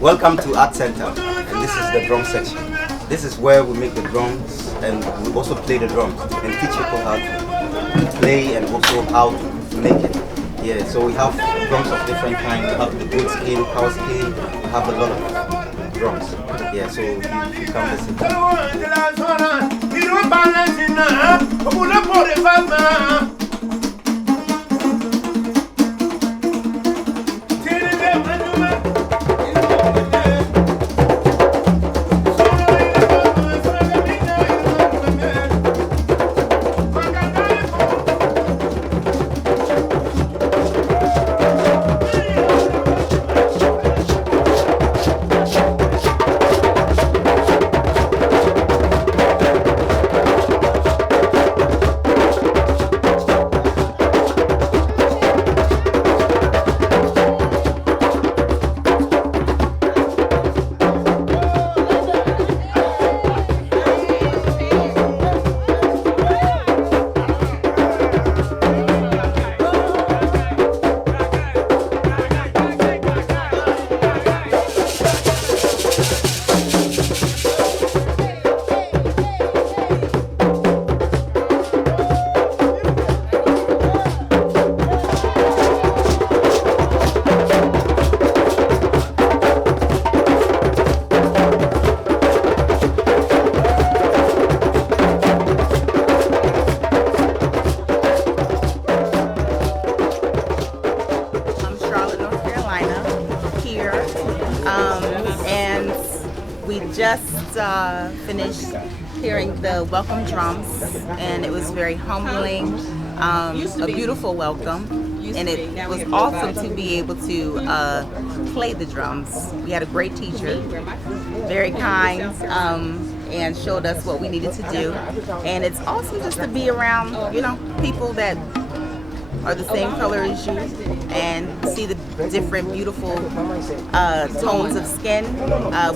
Welcome to Art Center, and this is the drum section. This is where we make the drums, and we also play the drums and teach people how to play and also how to make it. Yeah, so we have drums of different kinds. We have the goat skin, cow skin. We have a lot of drums. Yeah, so you come listen. We just finished hearing the welcome drums, and it was very humbling, a beautiful welcome, and it was awesome to be able to play the drums. We had a great teacher, very kind, and showed us what we needed to do. And it's awesome just to be around, you know, people that are the same color as you and see the different beautiful tones of skin.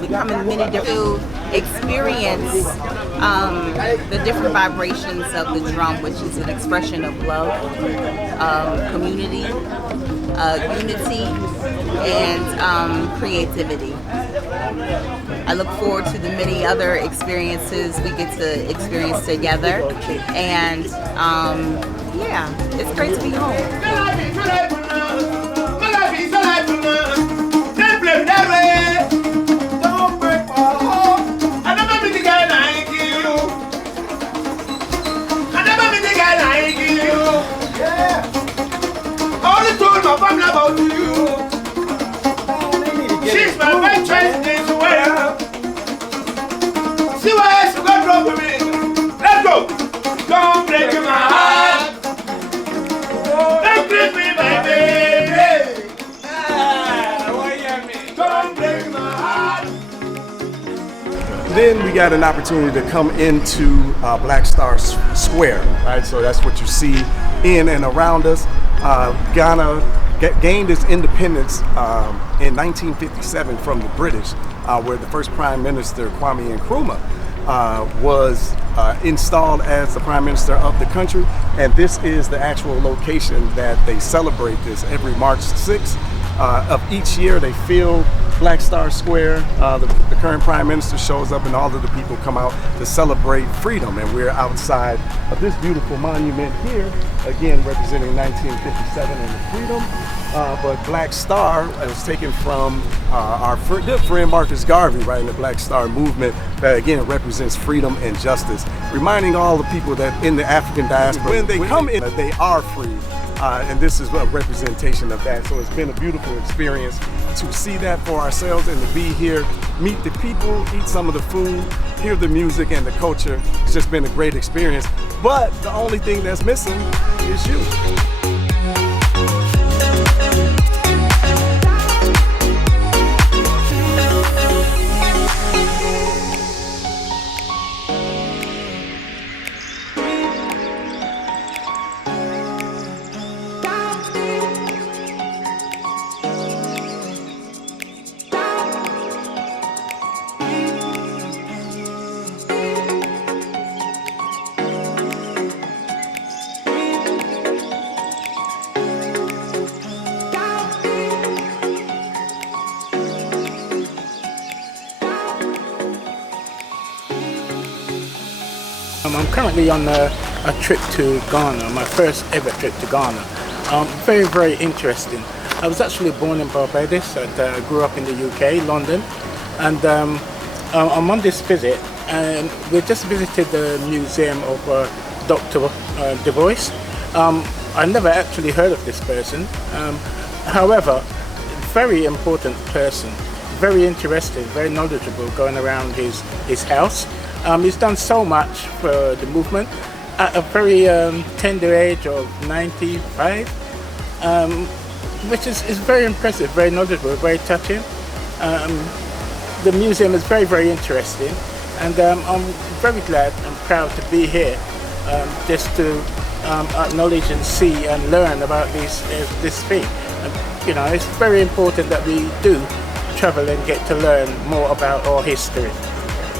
We come in many different experience the different vibrations of the drum, which is an expression of love, community, unity, and creativity. I look forward to the many other experiences we get to experience together, and yeah, it's great to be home. About you. She's my best friend in the world. See why she got drop with me. Let's go. Don't break my heart. Don't treat me, my baby. Don't break my heart. Then we got an opportunity to come into Black Star Square, right? So that's what you see in and around us. Ghana gained its independence in 1957 from the British, where the first Prime Minister, Kwame Nkrumah, was installed as the Prime Minister of the country. And this is the actual location that they celebrate this every March 6th of each year. They fill Black Star Square. The current Prime Minister shows up and all of the people come out to celebrate freedom. And we're outside of this beautiful monument here, again representing 1957 and the freedom. But Black Star was taken from our good friend Marcus Garvey, right, in the Black Star movement that again represents freedom and justice, reminding all the people that in the African diaspora, when they come in, they are free. And this is a representation of that. So it's been a beautiful experience to see that for ourselves and to be here, meet the people, eat some of the food, hear the music and the culture. It's just been a great experience. But the only thing that's missing is you. I'm currently on a trip to Ghana, my first ever trip to Ghana. Very, very interesting. I was actually born in Barbados and grew up in the UK, London. And I'm on this visit, and we just visited the museum of Dr. Du Bois. I never actually heard of this person. However, very important person, very interesting, very knowledgeable, going around his house. He's done so much for the movement at a very tender age of 95, which is very impressive, very knowledgeable, very touching. The museum is very, very interesting, and I'm very glad and proud to be here just to acknowledge and see and learn about this thing. You know, it's very important that we do travel and get to learn more about our history.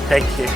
Thank you.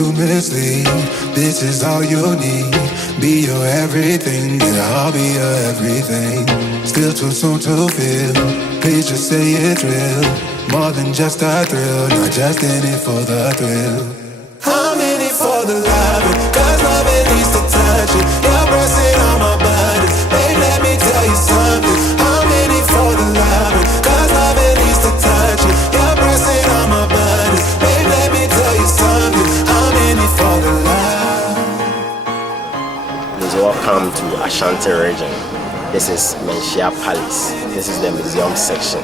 to mislead. This is all you need. Be your everything, yeah, I'll be your everything. Still too soon to feel. Please just say it's real. More than just a thrill, not just in it for the thrill. I'm in it for the loving, cause loving needs to touch it. You're pressing on my buttons, babe, let me tell you something. I'm in it for the loving, cause loving needs to touch it. You're pressing on my buttons, babe, let me tell you something. I'm in it for the love. Please welcome to Ashanti region. This is Menchia Palace. This is the museum section.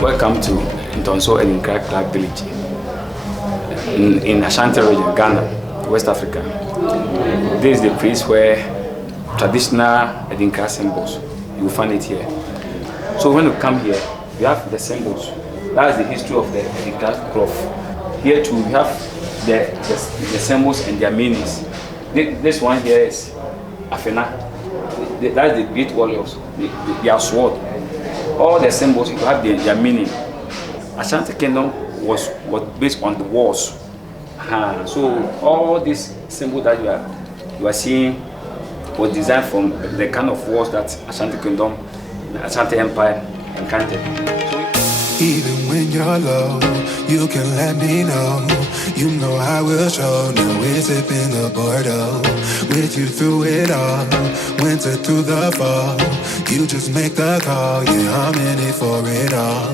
Welcome to Ntonso and Nkrakra village in Ashanti region, Ghana, West Africa. This is the place where traditional Edinkra symbols, you will find it here. So when you come here, you have the symbols. That is the history of the Edinkra cloth. Here too, you have the symbols and their meanings. This one here is Afena. That is the great warriors, their sword. All the symbols, you have their meaning. Ashanti Kingdom was based on the wars. So all these symbols that you are seeing was designed from the kind of wars that Ashanti Kingdom, the Ashanti Empire encountered. Even when you're low, you can let me know. You know I will show. Now we're sipping the Bordeaux. With you through it all, winter through the fall. You just make the call, yeah, I'm in it for it all.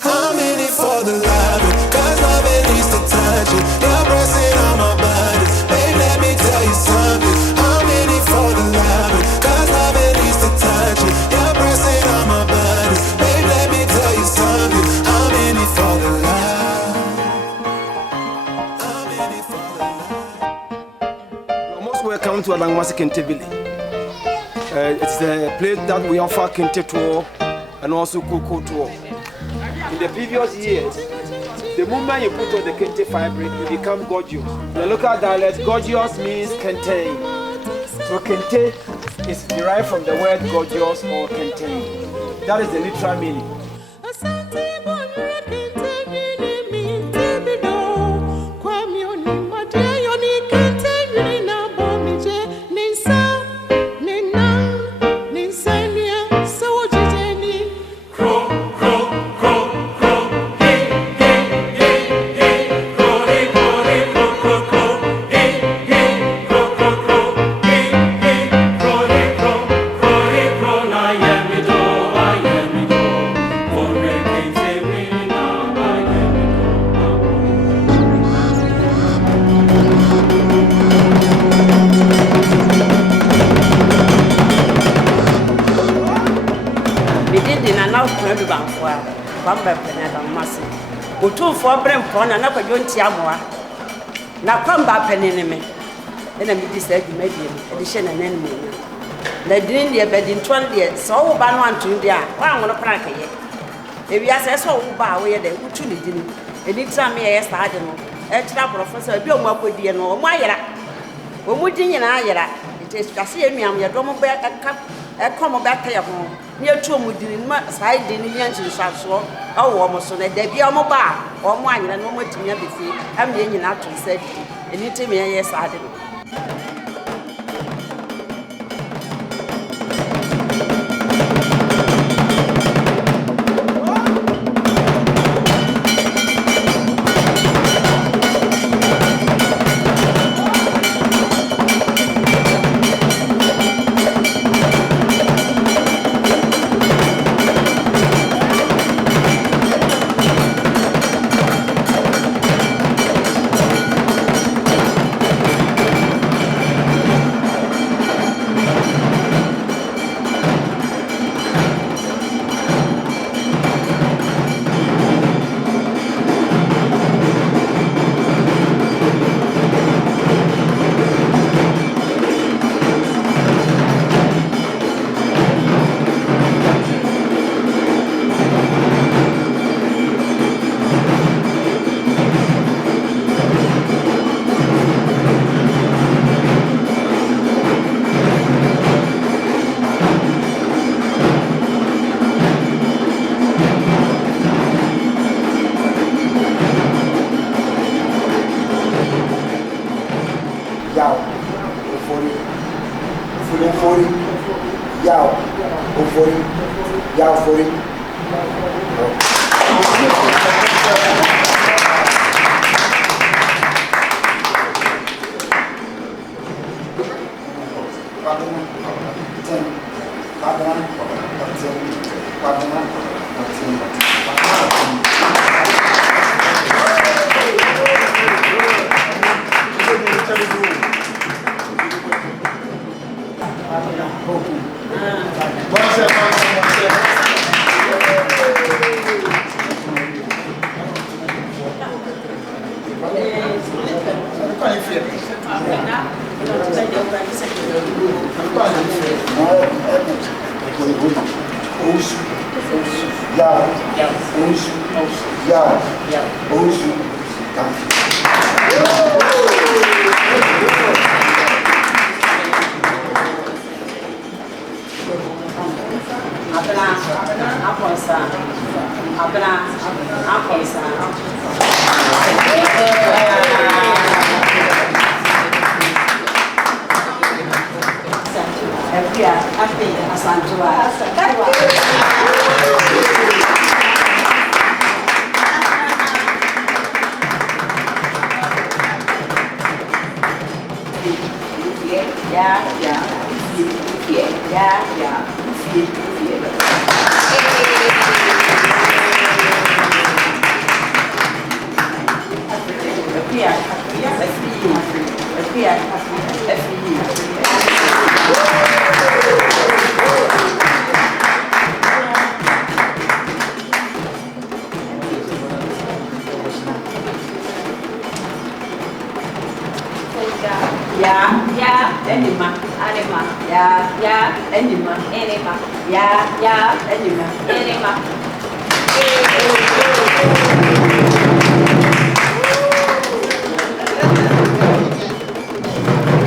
I'm in it for the loving, cause loving needs to touch it. You're pressing on my buttons, babe, let me tell you something. I'm in it for the loving, cause loving needs to touch it. You're pressing on my buttons, babe, let me tell you something. I'm in it for the love. I'm in it for the love. You're most welcome to Alangmasi Kente Village. It's the place that we offer Kente tour and also Koko tour. In the previous years, the moment you put on the Kente fabric, you become gorgeous. The local dialect, gorgeous means Kente. So Kente is derived from the word gorgeous or Kente. That is the literal meaning. For Brempon and up a young Tiamoa. Now come back penny me. Then I meet said you made him, addition and enemy. They didn't be a bed in 12 years, so ban one to India. One on a prank yet. If you ask us all bow where they would truly didn't. And it's a mere sergeant, a trap professor, Bill Mopudi and no Mayra. When we didn't I, it is Cassia, me, I'm your drum back a cup, a come back to your home. Near two within my side, in the engine shop, so almost so that they be on my bar or mine and no more to me before. I'm the engine out to say, and you tell me, yes, I didn't.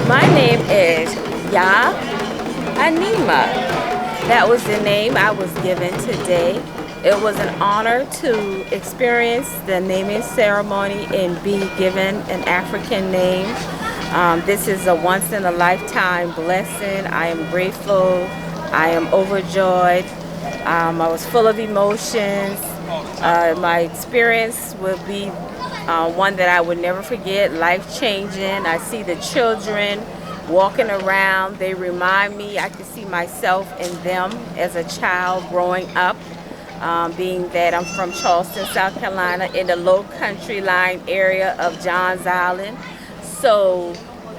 My name is Ya Anima. That was the name I was given today. It was an honor to experience the naming ceremony and be given an African name. This is a once-in-a-lifetime blessing. I am grateful. I am overjoyed. I was full of emotions. My experience will be one that I would never forget, life-changing. I see the children walking around. They remind me, I can see myself in them as a child growing up, being that I'm from Charleston, South Carolina, in the low country line area of Johns Island. So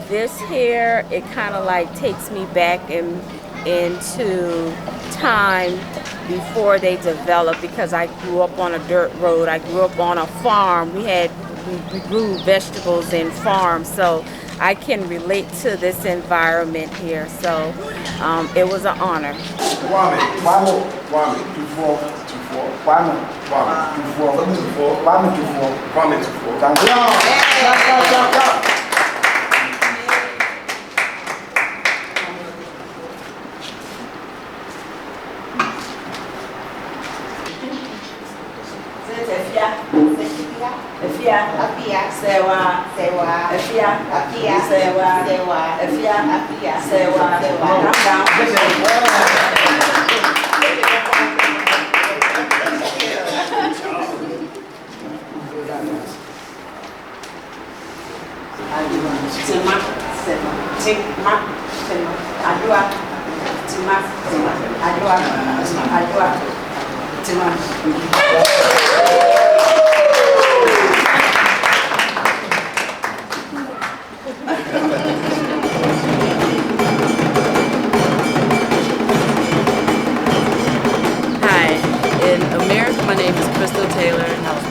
this here, it kind of like takes me back into time before they developed, because I grew up on a dirt road. I grew up on a farm. We grew vegetables in farms, so I can relate to this environment here. So it was an honor.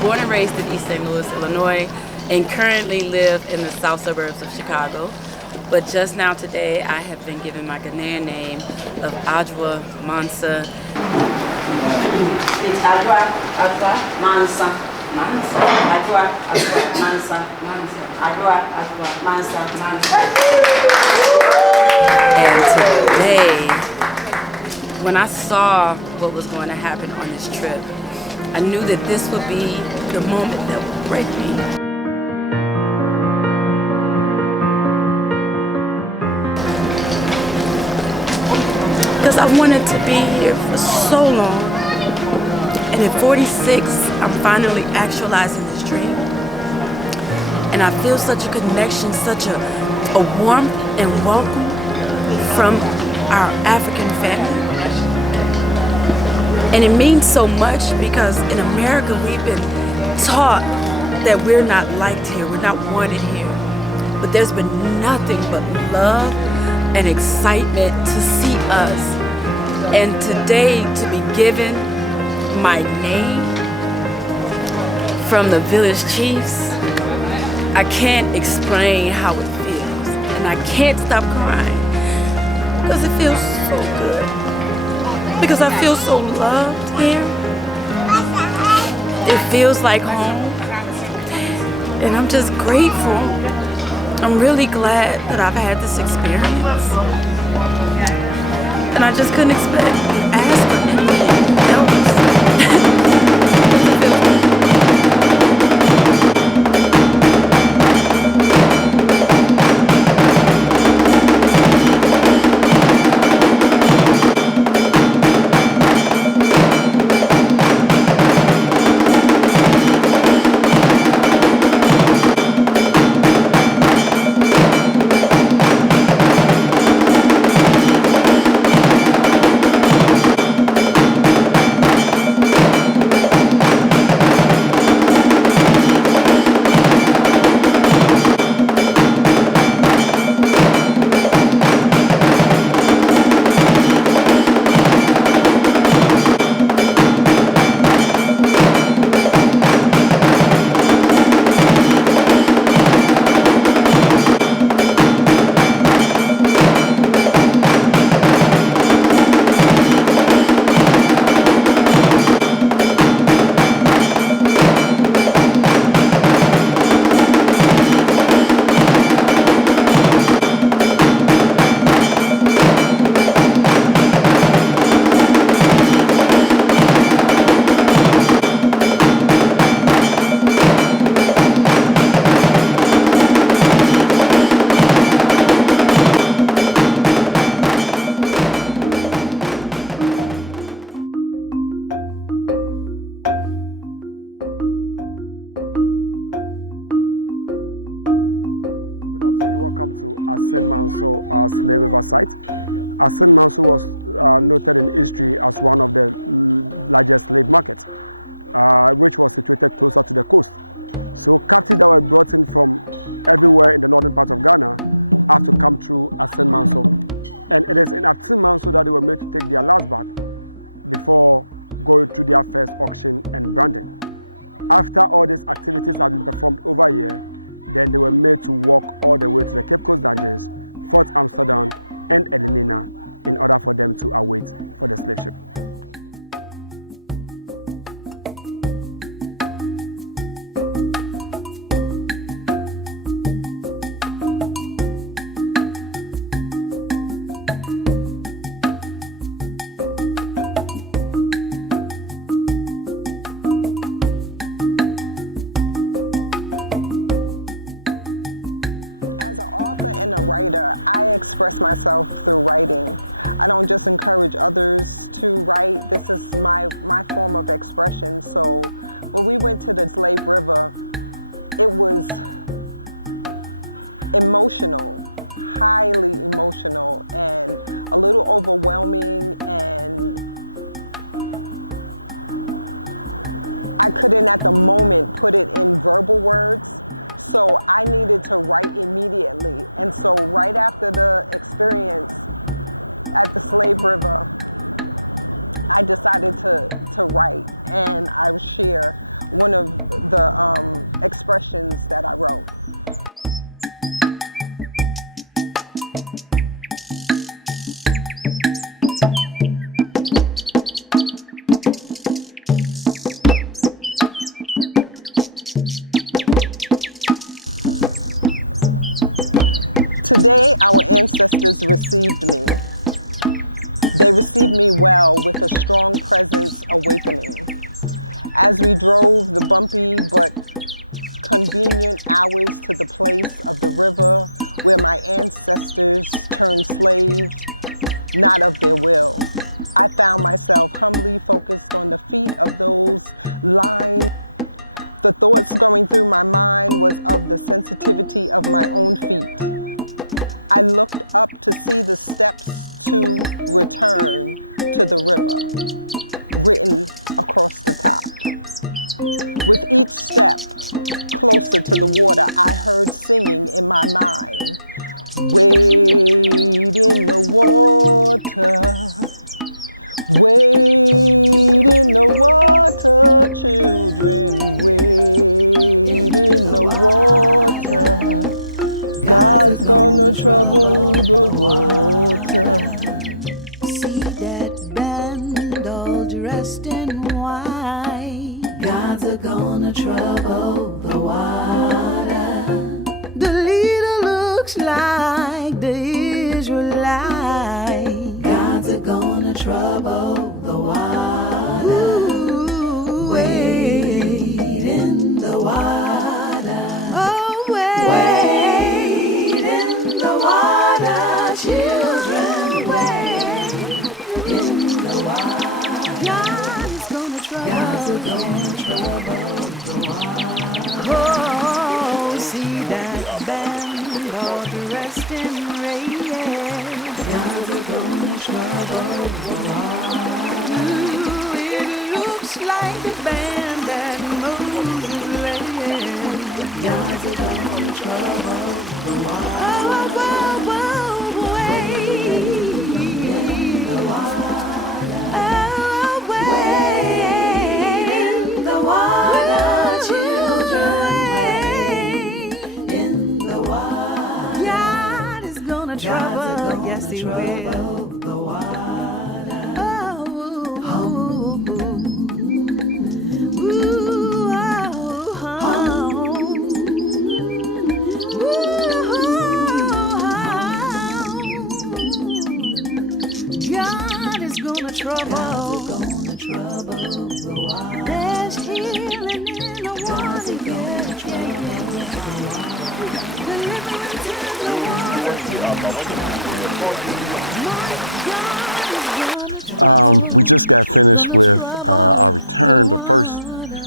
Born and raised in East St. Louis, Illinois, and currently live in the south suburbs of Chicago. But just now today, I have been given my Ghanaian name of Adwa Mansa. It's Adwa Mansa. Mansa. Adwa Mansa. Adwa Mansa. And today, when I saw what was going to happen on this trip, I knew that this would be the moment that would break me. Because I wanted to be here for so long. And at 46, I'm finally actualizing this dream. And I feel such a connection, such a warmth and welcome from our African family. And it means so much because in America, we've been taught that we're not liked here, we're not wanted here. But there's been nothing but love and excitement to see us. And today, to be given my name from the village chiefs, I can't explain how it feels. And I can't stop crying because it feels so good. Because I feel so loved here. It feels like home. And I'm just grateful. I'm really glad that I've had this experience. And I just couldn't ask for anything else. are gonna trouble the water. The leader looks like the Israelite. Gods are gonna trouble the water. Ooh, wade in the water. Oh, wade in the water, children. Wade in the water. God is gonna trouble. God's gonna trouble the water. Oh, see that band all dressed in red. God's gonna trouble the water. Ooh, it looks like the band that Moses led. God's gonna trouble the water. Oh, whoa, whoa, wait. The water. Oh, wait. The water, children. In the water. God is gonna trouble. Yes, He will. The water. God is gonna trouble the water. There's healing in the water. Deliverance in the water. My God is gonna trouble the water.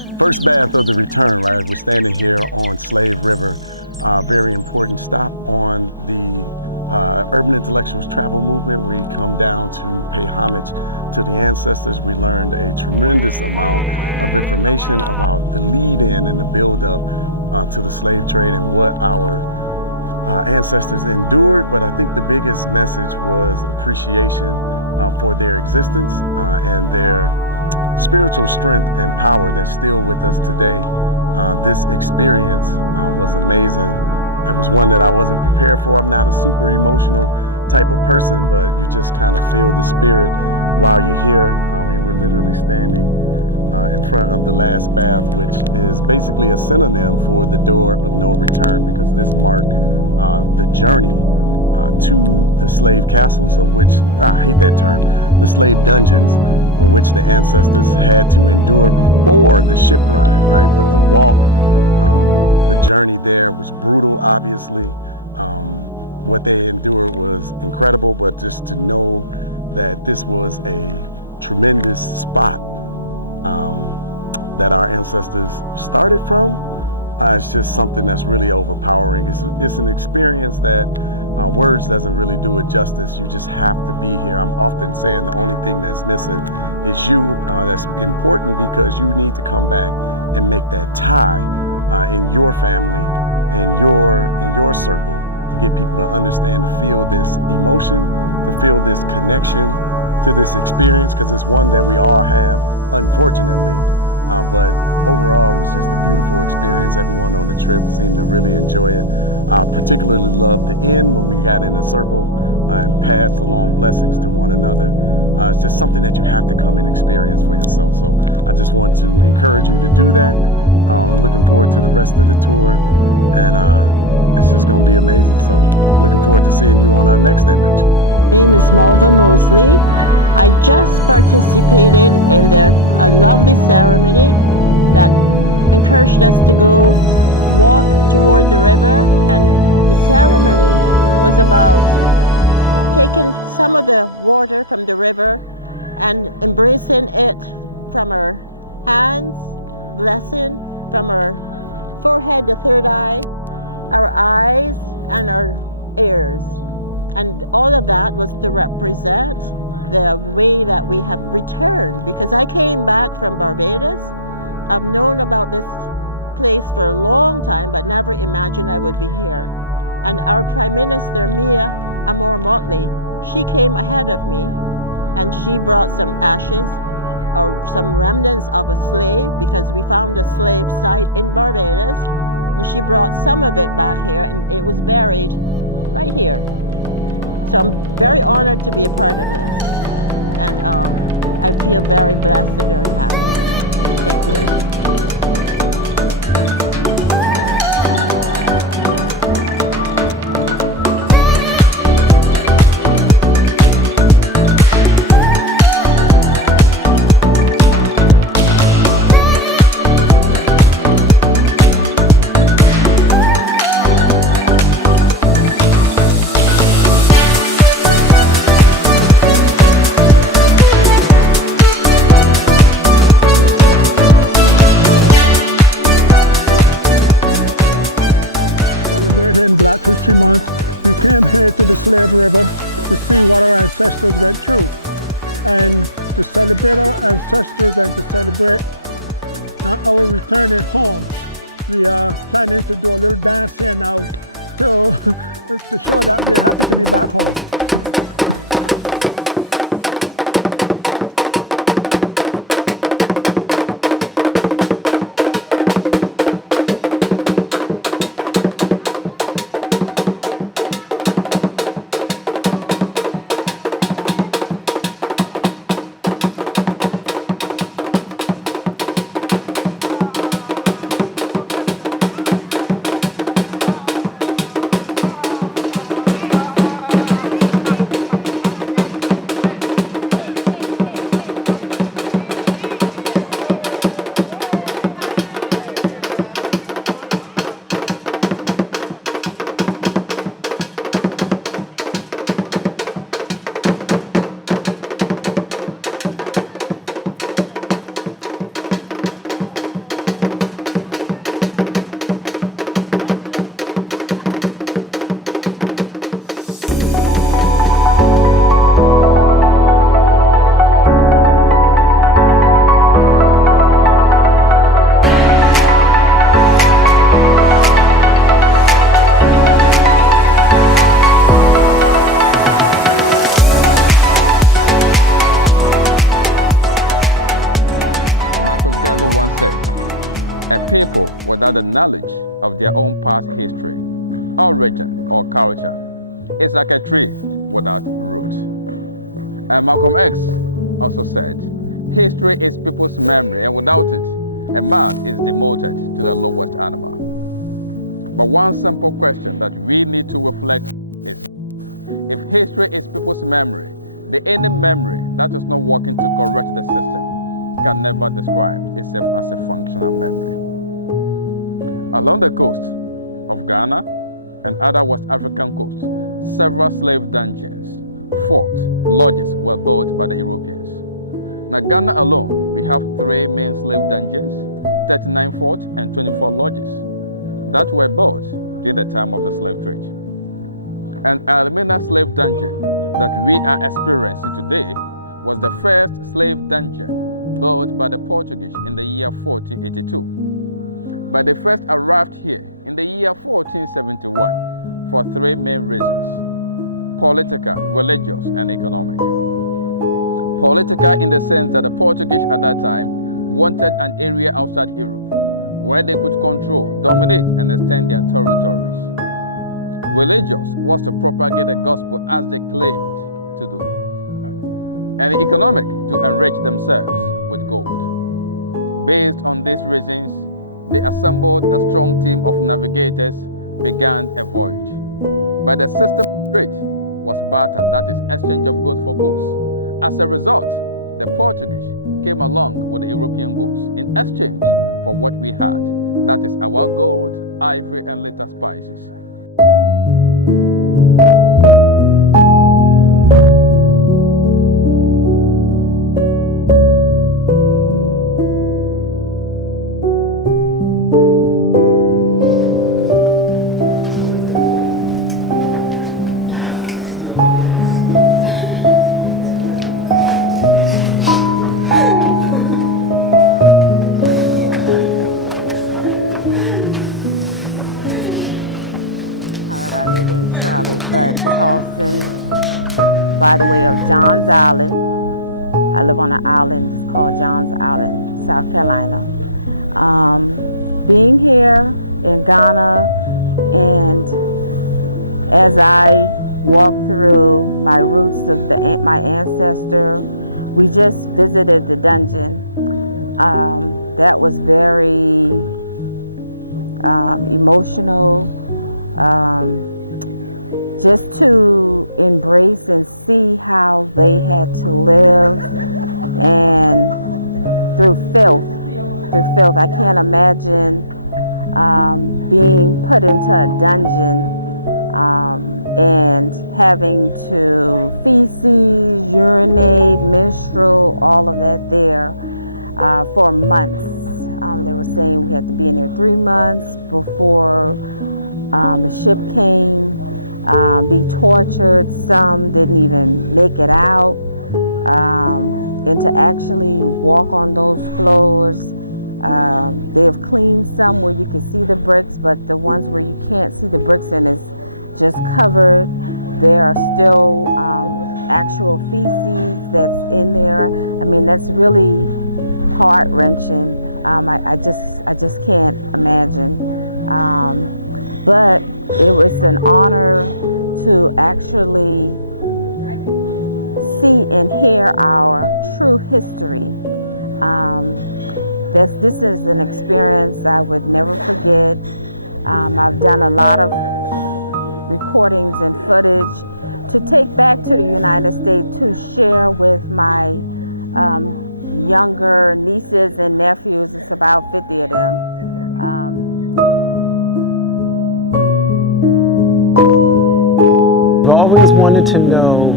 always wanted to know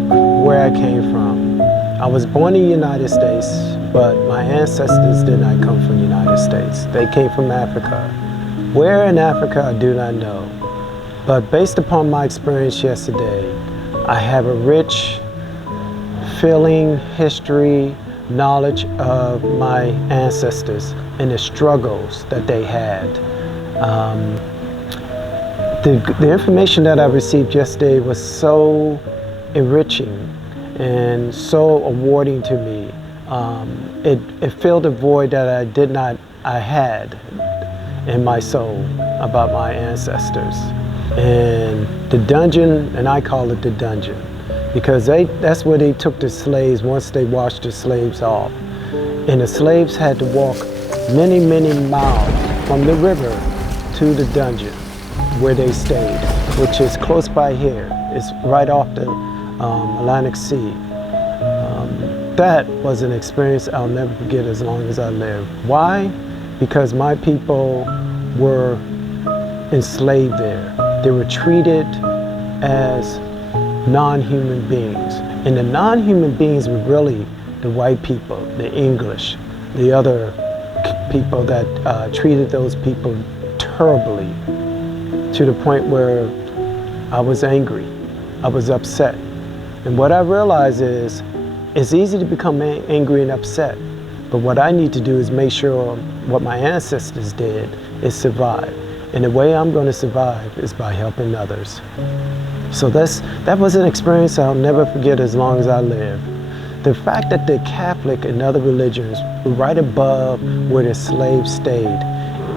where I came from. I was born in the United States, but my ancestors did not come from the United States. They came from Africa. Where in Africa, I do not know. But based upon my experience yesterday, I have a rich feeling, history, knowledge of my ancestors and the struggles that they had. The information that I received yesterday was so enriching and so awarding to me. It filled a void that I had in my soul about my ancestors. And the dungeon, and I call it the dungeon, because that's where they took the slaves once they washed the slaves off. And the slaves had to walk many, many miles from the river to the dungeon where they stayed, which is close by here. It's right off the Atlantic Sea. That was an experience I'll never forget as long as I live. Why? Because my people were enslaved there. They were treated as non-human beings. And the non-human beings were really the white people, the English, the other people that treated those people terribly, to the point where I was angry, I was upset. And what I realized is, it's easy to become angry and upset, but what I need to do is make sure what my ancestors did is survive. And the way I'm going to survive is by helping others. So that was an experience I'll never forget as long as I live. The fact that the Catholic and other religions were right above where the slaves stayed,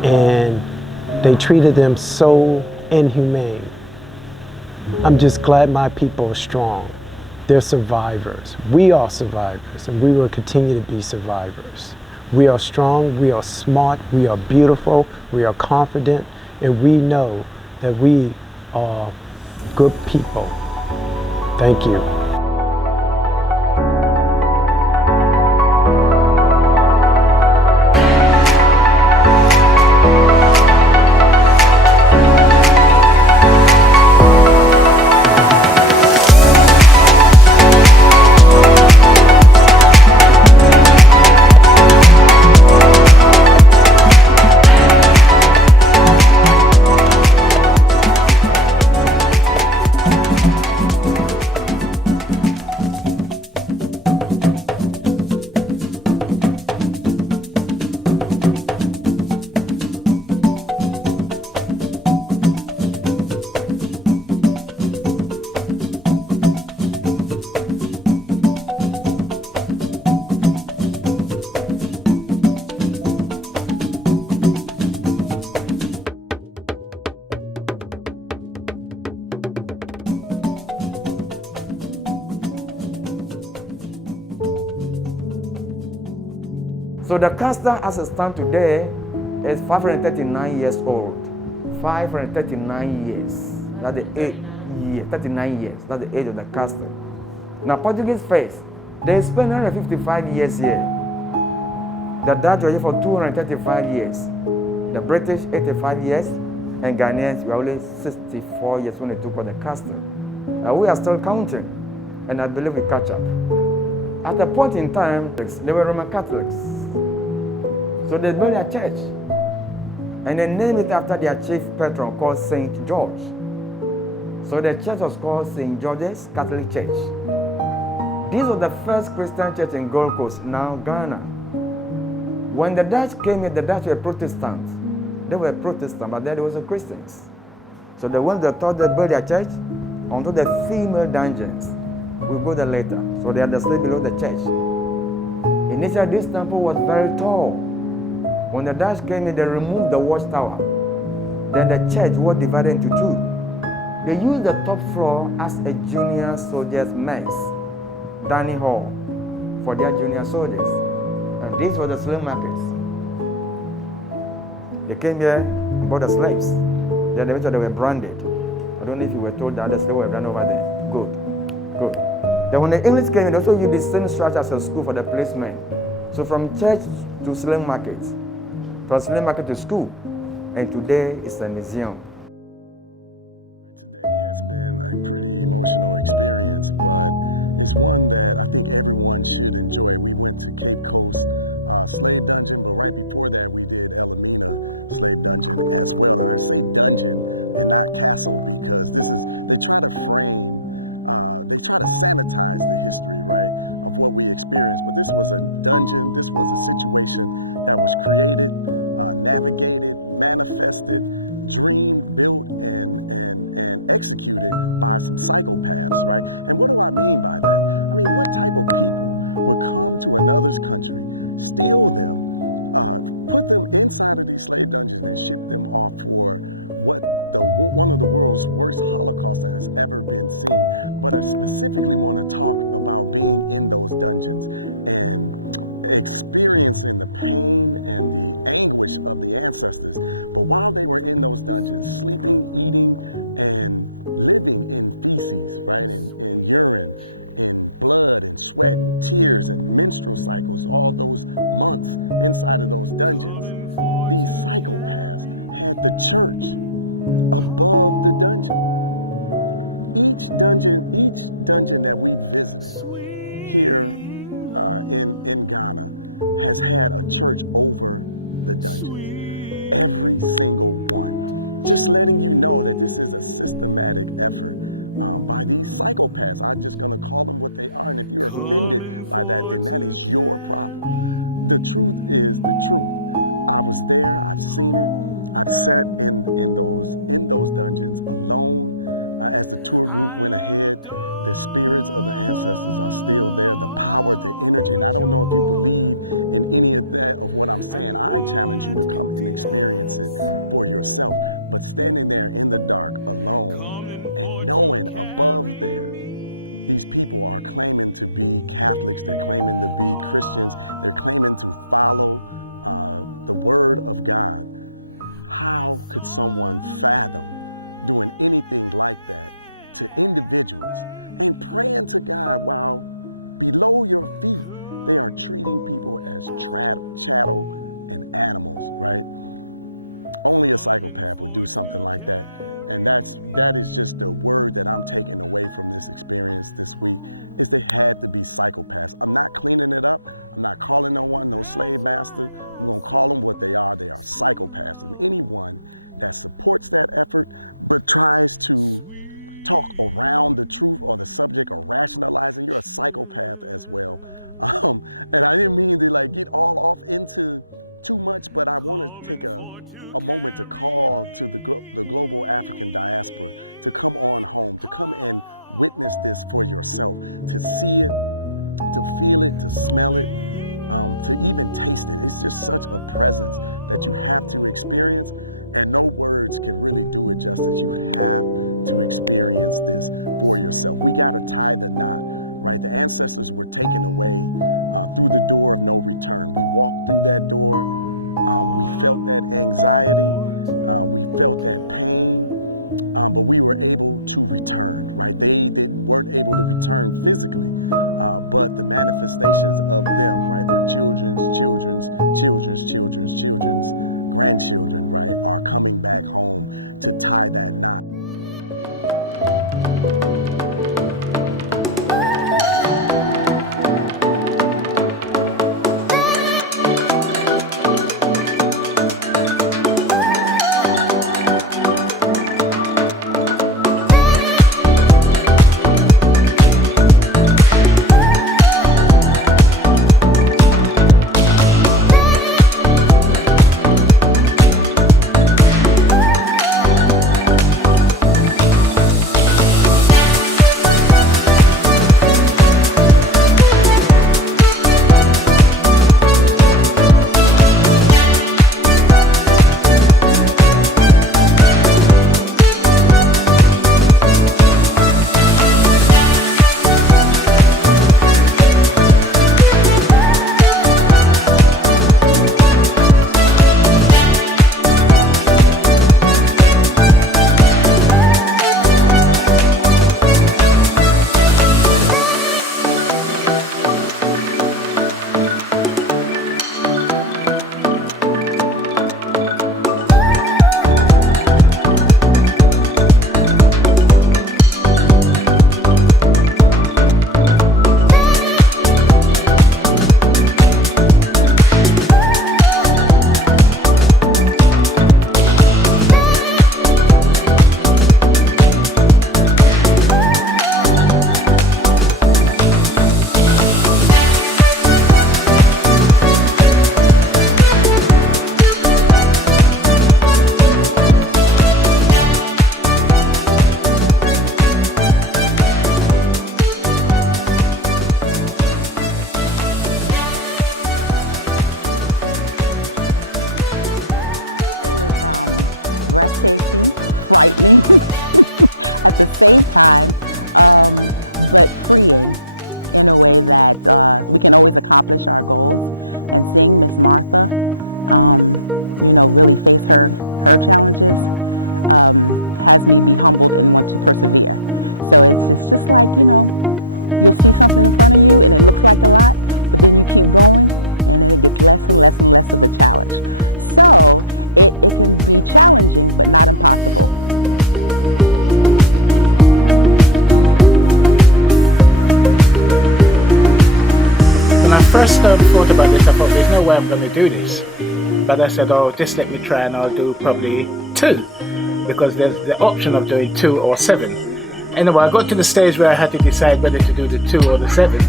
and they treated them so inhumane. I'm just glad my people are strong. They're survivors. We are survivors, and we will continue to be survivors. We are strong, we are smart, we are beautiful, we are confident, and we know that we are good people. Thank you. So the castle as it stands today is 539 years old. 539 years. That's the age, 39 years. That's the age of the castle. Now Portuguese first, they spent 155 years here. The Dutch were here for 235 years. The British 85 years, and Ghanaians were only 64 years when they took over the castle. We are still counting, and I believe we catch up. At a point in time, they were Roman Catholics. So they built a church, and they named it after their chief patron called St. George. So the church was called St. George's Catholic Church. This was the first Christian church in Gold Coast, now Ghana. When the Dutch came here, the Dutch were Protestants. They were Protestant, but then they were Christians. So the ones that thought they built their church onto the female dungeons. We'll go there later. So they had the slave below the church. Initially, this temple was very tall. When the Dutch came in, they removed the watchtower. Then the church was divided into two. They used the top floor as a junior soldiers' mess, dining hall for their junior soldiers. And these were the slave markets. They came here and bought the slaves. Then eventually they were branded. I don't know if you were told that the slaves were branded over there. Good, good. Then when the English came in, they also used the same structure as a school for the placement. So from church to slave market, from slave market to school, and today it's a museum. Coming for to carry I looked over Jordan, and what did I see? Coming for to carry me. I saw a band of angels coming for to carry me home. That's why I sing slow, sweet children, coming for to carry me home. Sweet first thought about this, I thought there's no way I'm going to do this. but I said, oh, just let me try and I'll do probably 2, because there's the option of doing 2 or 7. Anyway, I got to the stage where I had to decide whether to do the 2 or the 7,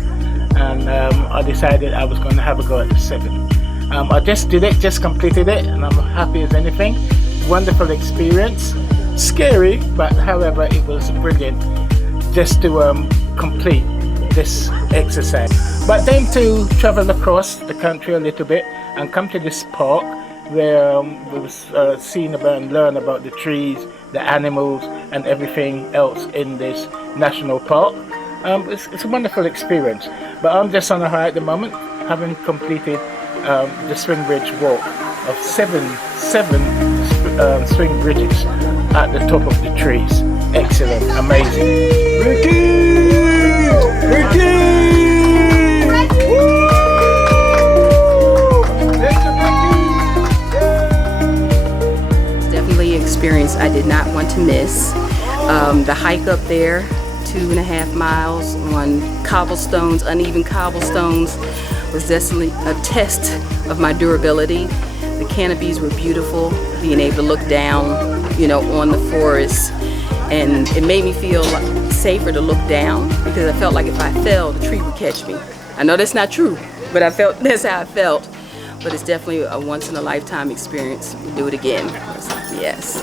and I decided I was going to have a go at the 7. I just did it, just completed it, and I'm happy as anything. Wonderful experience, scary, but however it was brilliant just to complete this exercise. But then to travel across the country a little bit and come to this park where we was seeing about and learn about the trees, the animals and everything else in this national park. It's a wonderful experience, but I'm just on a high at the moment, having completed the swing bridge walk of seven swing bridges at the top of the trees. Excellent, amazing. Definitely an experience I did not want to miss. The hike up there, 2.5 miles on cobblestones, uneven cobblestones, was definitely a test of my durability. The canopies were beautiful, being able to look down, on the forest, and it made me feel safer to look down, because I felt like if I fell, the tree would catch me. I know that's not true, but that's how I felt. But it's definitely a once-in-a-lifetime experience. We'll do it again. Yes.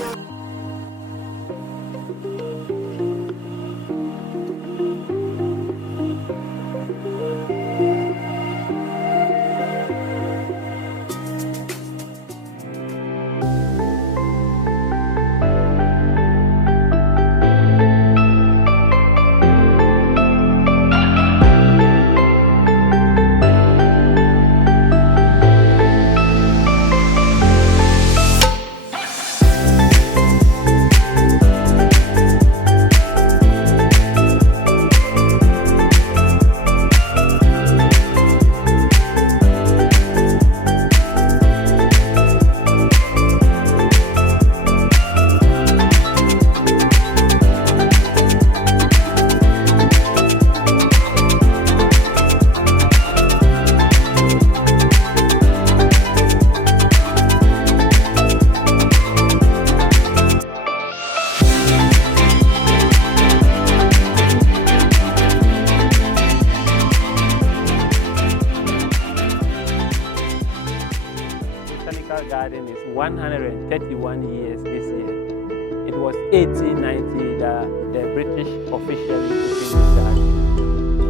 Botanical Garden is 131 years this year. It was 1890 that the British officially opened the garden.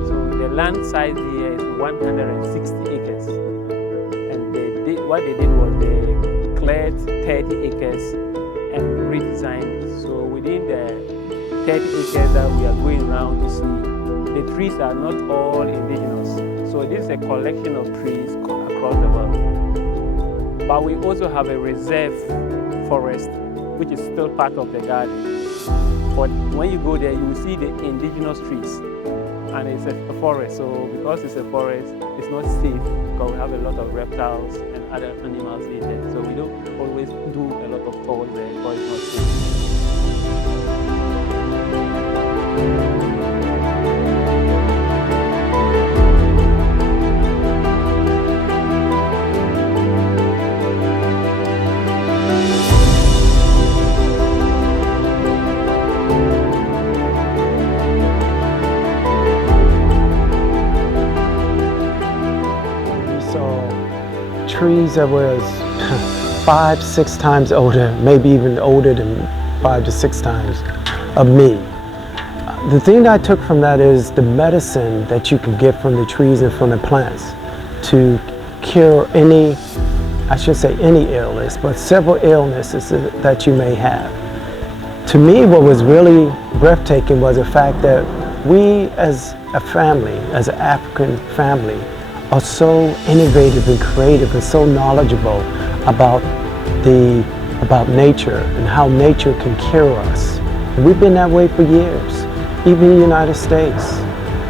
So the land size here is 160 acres. And what they did was they cleared 30 acres and redesigned it. So within the 30 acres that we are going around to see, the trees are not all indigenous. So this is a collection of trees across the world. But we also have a reserve forest, which is still part of the garden. But when you go there, you will see the indigenous trees. And it's a forest, so because it's a forest, it's not safe because we have a lot of reptiles and other animals in there. So we don't always do a lot of tours there because it's not safe. Trees that was 5-6 times older, maybe even older than 5 to 6 times of me. The thing that I took from that is the medicine that you can get from the trees and from the plants to cure any, I should say any illness, but several illnesses that you may have. To me, what was really breathtaking was the fact that we as a family, as an African family, are so innovative and creative and so knowledgeable about nature and how nature can cure us. And we've been that way for years. Even in the United States,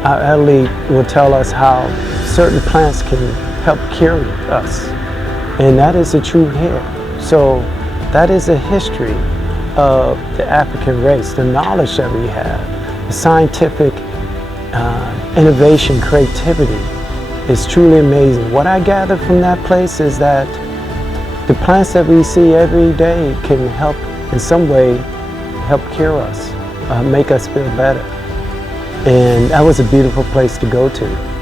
our elderly will tell us how certain plants can help cure us. And that is the truth here. So that is a history of the African race, the knowledge that we have, the scientific innovation, creativity. It's truly amazing. What I gather from that place is that the plants that we see every day can help in some way, help cure us, make us feel better. And that was a beautiful place to go to.